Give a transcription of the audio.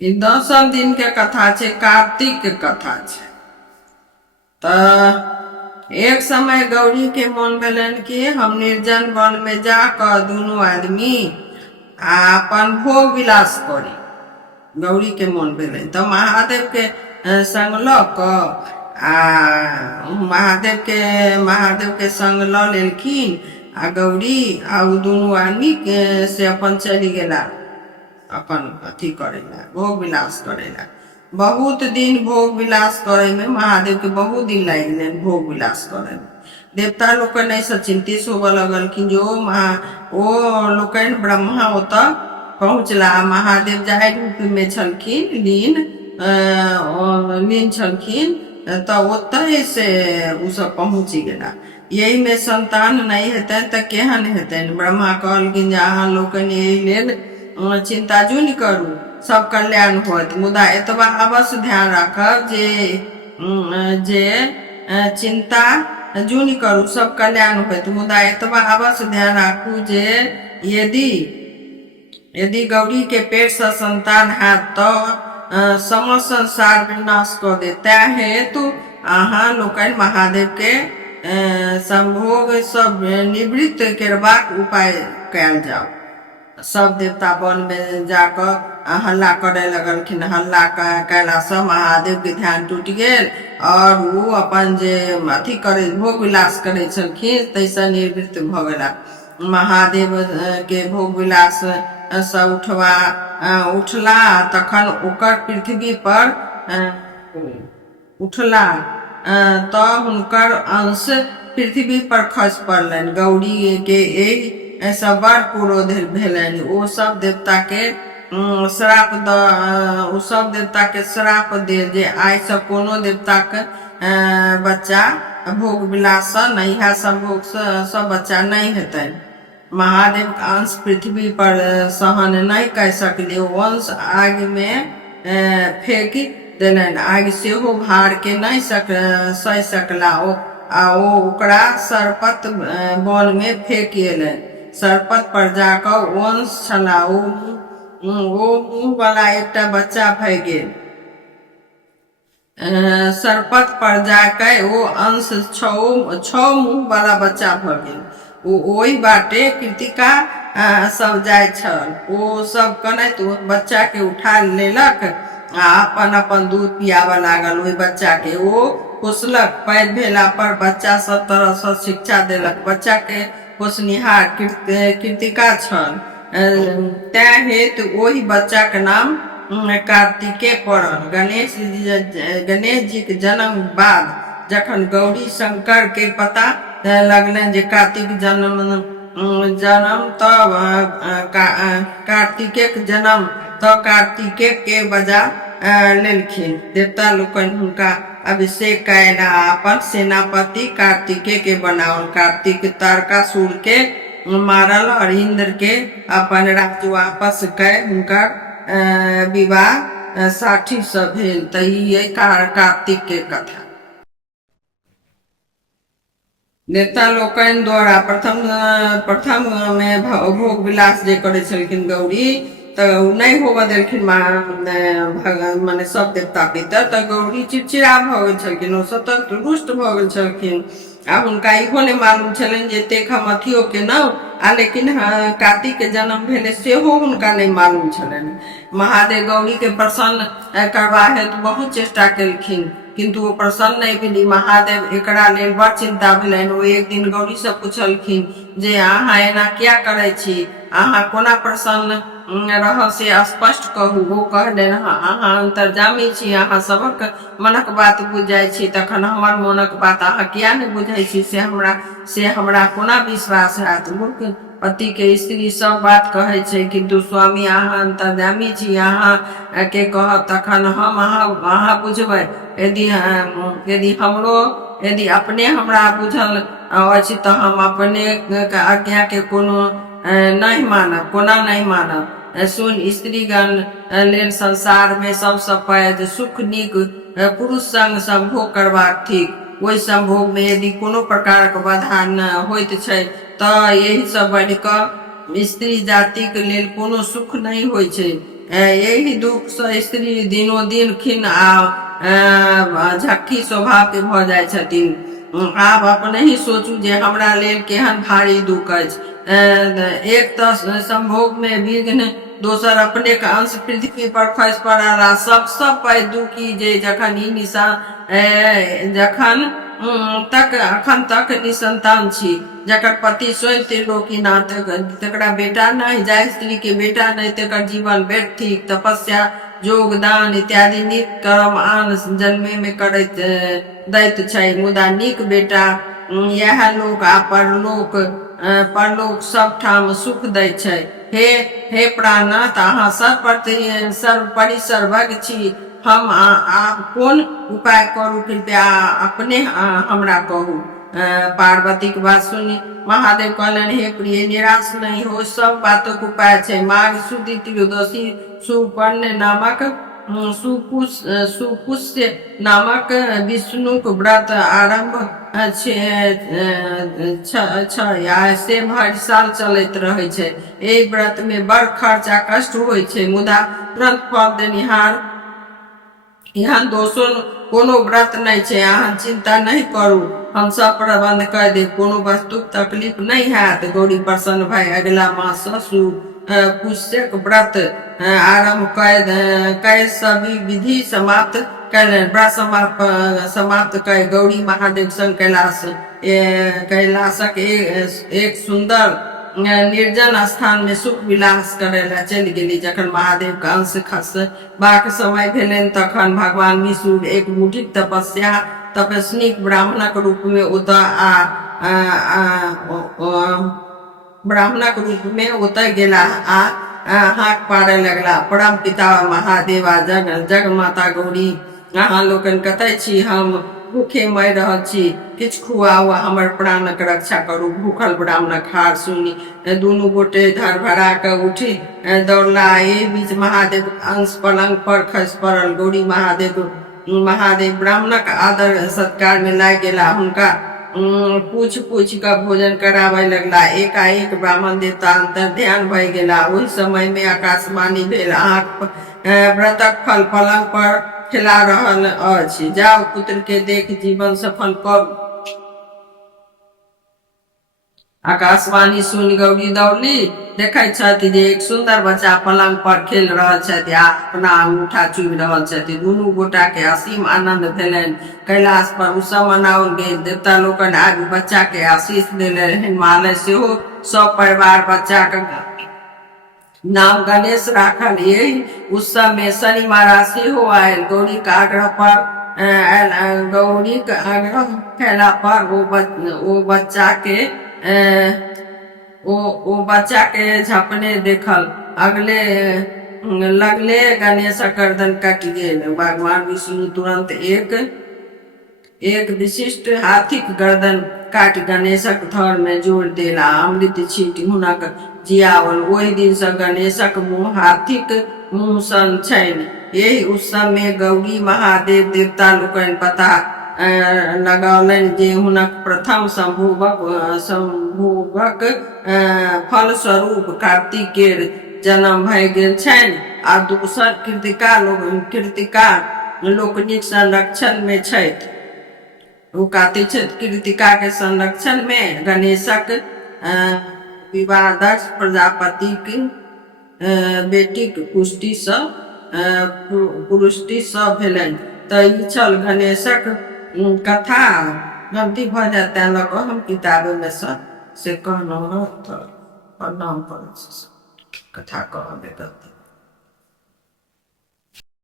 ई 10 दिन के कथा छे, कार्तिक के कथा छे। त एक समय गौरी के मन भेलन कि हम निर्जन वन में जाकर दोनों आदमी अपन भोग विलास करी। गौरी के मन भेलन तो महादेव के संग ल क महादेव के संग ल लेलखिन आ गौरी आ उ दोनों आदमी के से अपन चली गेला अपन अथी करेला, भोग विलास करेला। बहुत दिन भोग विलास करे में महादेव के बहुत दिन लाग गए भोग विलास करे में। देवता लोग नहीं चिंतित होबे लगल कि जो ओ लोग ब्रह्मा ओत पहुँचला। महादेव जाय रूप में छलखिन, लीन छलखिन, तो ओतय से उ सब पहुँच गेला। यही में संतान नहीं हेतै तो केहन हेतै। ब्रह्मा कहलखिन जे अहाँ लोग एहि लेल चिंता जून करू, सब कल्याण होत। मुदा एतबा अवश्य ध्यान रखब जे चिंता जून करू, सब कल्याण होत। मुदा एतबा अवश्य ध्यान राखू जे यदि गौरी के पेट से संतान हैत तो समस्त संसार विनाश कर दे। तै हेतु अहाँ लोग महादेव के संभोग सब निवृत्त करबाक उपाय कयल जाओ। सब देवता वन में जाकर हल्ला करे लगलखिन। हल्ला कैला से महादेव के ध्यान टूट गेल और वो अपन जे अथी करे भोग विलास करे छलखिन तैसे निवृत्त भ गेला। महादेव के भोग विलास से उठला तखन ओकर पृथ्वी पर उठला तो हुनकर अंश पृथ्वी पर खस पड़लन। गौरी के ऐसा बड़ क्रोध भेलन। वो सब देवता के श्राप दे जे आइ से कोनो देवता के बच्चा भोग विलास नहीं है, संभोग सब बच्चा नहीं हेतै। महादेव का अंश पृथ्वी पर सहन नहीं कर सकले। वंश आग में फेंक देलन। आग से हो भार के नहीं सह सकला। ओकरा सरपत वन में फेंक एलन। सरपत पर जाकर वंश छला ओ मुँह वाला एक बच्चा भय गेल। सरपत पर जाकर वो अंश छो मुँह वाला बच्चा भ गेल। ओहि बाटे कृतिका सब जाय छल। वो सब कनैत बच्चा के उठा लेलक आ अपन दूध पियाबे लागल। ओहि बच्चा के वो पोसलक। पैद भेला पर बच्चा सब तरह से शिक्षा देलक। बच्चा के पोसनिहार कृतिका छल। तै हेतु ओहि बच्चा के नाम कार्तिके पड़ल। गणेश जी के जन्म बाद जखन गौरी शंकर के पता लगलन जे कार्तिक जन्म तब कार्तिके के जन्म तो कार्तिके के बजा लेलखिन। देवता लोग हुनका अभिषेक कैला अपन सेनापति कार्तिके के बनावल। कार्तिक तारकासुर के मारल और इंद्र के अपन राज्य वापस कै हुनकर विवाह साठी से भेल। तो ये कार्तिक के कथा। देवता लोकनि द्वारा प्रथम में भोग विलास जे करे छलखिन गौरी तो नहीं होबे देलखिन माने सब देवता पितर। तो गौरी चिड़चिड़ा भ गेल छलखिन। ओ सतत रुष्ट भ गेल छलखिन। आ हुनका इहो नहीं मालूम छलन जे तेक हम अथियो के न लेकिन कार्तिक के जन्म भेले सेहो हुनका नहीं मालूम छलन। महादेव गौरी के प्रसन्न करबा हेतु बहुत चेष्टा केलखिन किंतु वो प्रसन्न नहीं भेली। महादेव एकरा लेल बड़ चिंता भेलनि। वो एक दिन गौरी से पूछलखिन जे अहाँ एना क्या करे छी, अहाँ कोना प्रसन्न रह से स्पष्ट कहू। वो कहलन अहाँ अंतर्जामी छी, अहाँ सबक मनक बात बुझ जाय छी, तखन हमर मनक बात अहाँ किया नहीं बुझै छी से हमरा कोना विश्वास हैत। मूर्ख पति के स्त्री सब बात कहे छै किंतु स्वामी अहाँ अंतर्जामी छी, अहाँ के कह तखन हम अहाँ बुझबै। यदि अपने हमरा बुझल अछि तो हम अपने आज्ञा के कोनो नहीं मानब, कोना नहीं मानब। सुन स्त्रीगण लेल संसार में सबसे पैघ सुख नीक पुरुष संग संभोग करबाक थिक। ओहि संभोग में यदि कोनो प्रकार के बाधा न होइत छै तो यही सब बढ़ क स्त्री जाति के लेल कोनो सुख नहीं होइ छै। यही दुख से स्त्री दिनों दिन खिन झक्की स्वभाव के भ जाय छथिन। आब अपने ही सोचू जे हमरा लेल केहन भारी दुख अछि। एक तऽ संभोग में विघ्न, दोसर अपने के अंश पृथ्वी पर खसि पड़ल, आ सबसँ पैघ दुखी जे जखन ई जखन तक अखन तक निसंतान छी, जकर पति स्वयं त्रिलोकीनाथ, तकरा बेटा नहीं, जाय स्त्री के बेटा नहीं, तकर जीवन व्यर्थ थिक। तपस्या, योग, दान इत्यादि नित्य कर्म आन जन्मे में करैत दैत छै, मुदा नीक बेटा यह लोक आ परलोक सब ठाम सुख दै छै। हे प्राणनाथ, अहाँ सर्वपरि सर्वज्ञ छी। हम आप कोन उपाय करू, कृपया अपने हमरा कहू। पार्वती के बात सुनी महादेव कहलन, हे प्रिय, निराश नहीं हो, सब बातों को उपाय छै। माघ शुद्ध त्रयोदशी सुपर्ण नामक सुपुष्य नामक विष्णु के व्रत आरंभ से भरि साल चलैत रहे छै। एहि व्रत में बड़ खर्च आ कष्ट होइ छै, मुदा तुरंत फल देनिहार यहाँ दोषो कोनो व्रत नहीं छै। अहाँ चिंता नहीं करू, हम सब प्रबंध कर दे, कोनो वस्तु तकलीफ नहीं हैत। गौरी प्रसन्न भय अगला मास पुष्यक व्रत आरंभ कै सभी विधि समाप्त कैलन। व्रत समाप्त कै गौरी महादेव संग कैलाशक एक सुंदर निर्जन स्थान में सुख विलास करे ला चल गेली। जखन महादेव के अंश खसबाक समय भेलनि, तखन भगवान विष्णु एक मुठिक तपस्निक ब्राह्मणक रूप में ओतय गेला आ हाक पारे लगला, परम पिता महादेव आ जग माता गौरी, अहाँ लोकन कतय छी? हम भूखे मरि रहल छी, किछु खुआउ, हमर प्राणक रक्षा करू। भूखल ब्राह्मणक हार सुनी दुनू गोटे धर भरा के उठी दौड़ला। एहि बीच महादेव अंश पलंग पर खसि पड़ल। गौरी महादेव ब्राह्मणक आदर सत्कार में लाग गेला, हुनका पूछ के भोजन कराबे लगला। एकाएक ब्राह्मण देवता अंतर ध्यान भय गेला। ओहि समय में आकाशवाणी भेल, अहाँक व्रतक फल पलंग पर खिला रहल अछि, जाओ पुत्र के देख जीवन सफल करू। आकाशवाणी सुन गौरी दौड़ली, देखै छथि जे एक सुंदर बच्चा पलंग पर खेल रहल छथि आ अपना अंगूठा चूमि रहल छथि। दुनू गोटा के असीम आनंद भेलनि। कैलाश पर उत्सव मनाओल गेल। देवता लोकन आज बच्चा के आशीष देलनि। हिमालय सेहो सब परिवार बच्चा के नाम गणेश राखल। यही उत्सव में शनि महाराज सेहो आयल। गौरी के आग्रह कैला पर ओ बच्चा के झपने देखल, लगले गणेश गर्दन कटि गेल। भगवान विष्णु तुरंत एक विशिष्ट हाथीक गर्दन काटि गणेशक धड़ में जोड़ देला, अमृत छीटि हुनक जियावल। ओहि दिन से गणेशक मुँह हाथीक मुँह सन छनि। यही उत्सव में गौरी महादेव देवता लोकनि पता लगौलनि जे हुनक प्रथम संभोगक फल स्वरूप कार्तिक केर जन्म भय गेल छनि, आ दोसर कृतिका लोकनिक संरक्षण में छथि। ओ कार्तिक कृतिका के संरक्षण में गणेशक विवाह दक्ष प्रजापतिक बेटीक पुष्टि सँ भेलनि। तऽ ई छल गणेशक कथा। गलती भऽ जाए तेँ लऽ कऽ हम किताब में से कहलहुँ हँ, तऽ प्रणाम करै छी, कथा कहऽ गलती।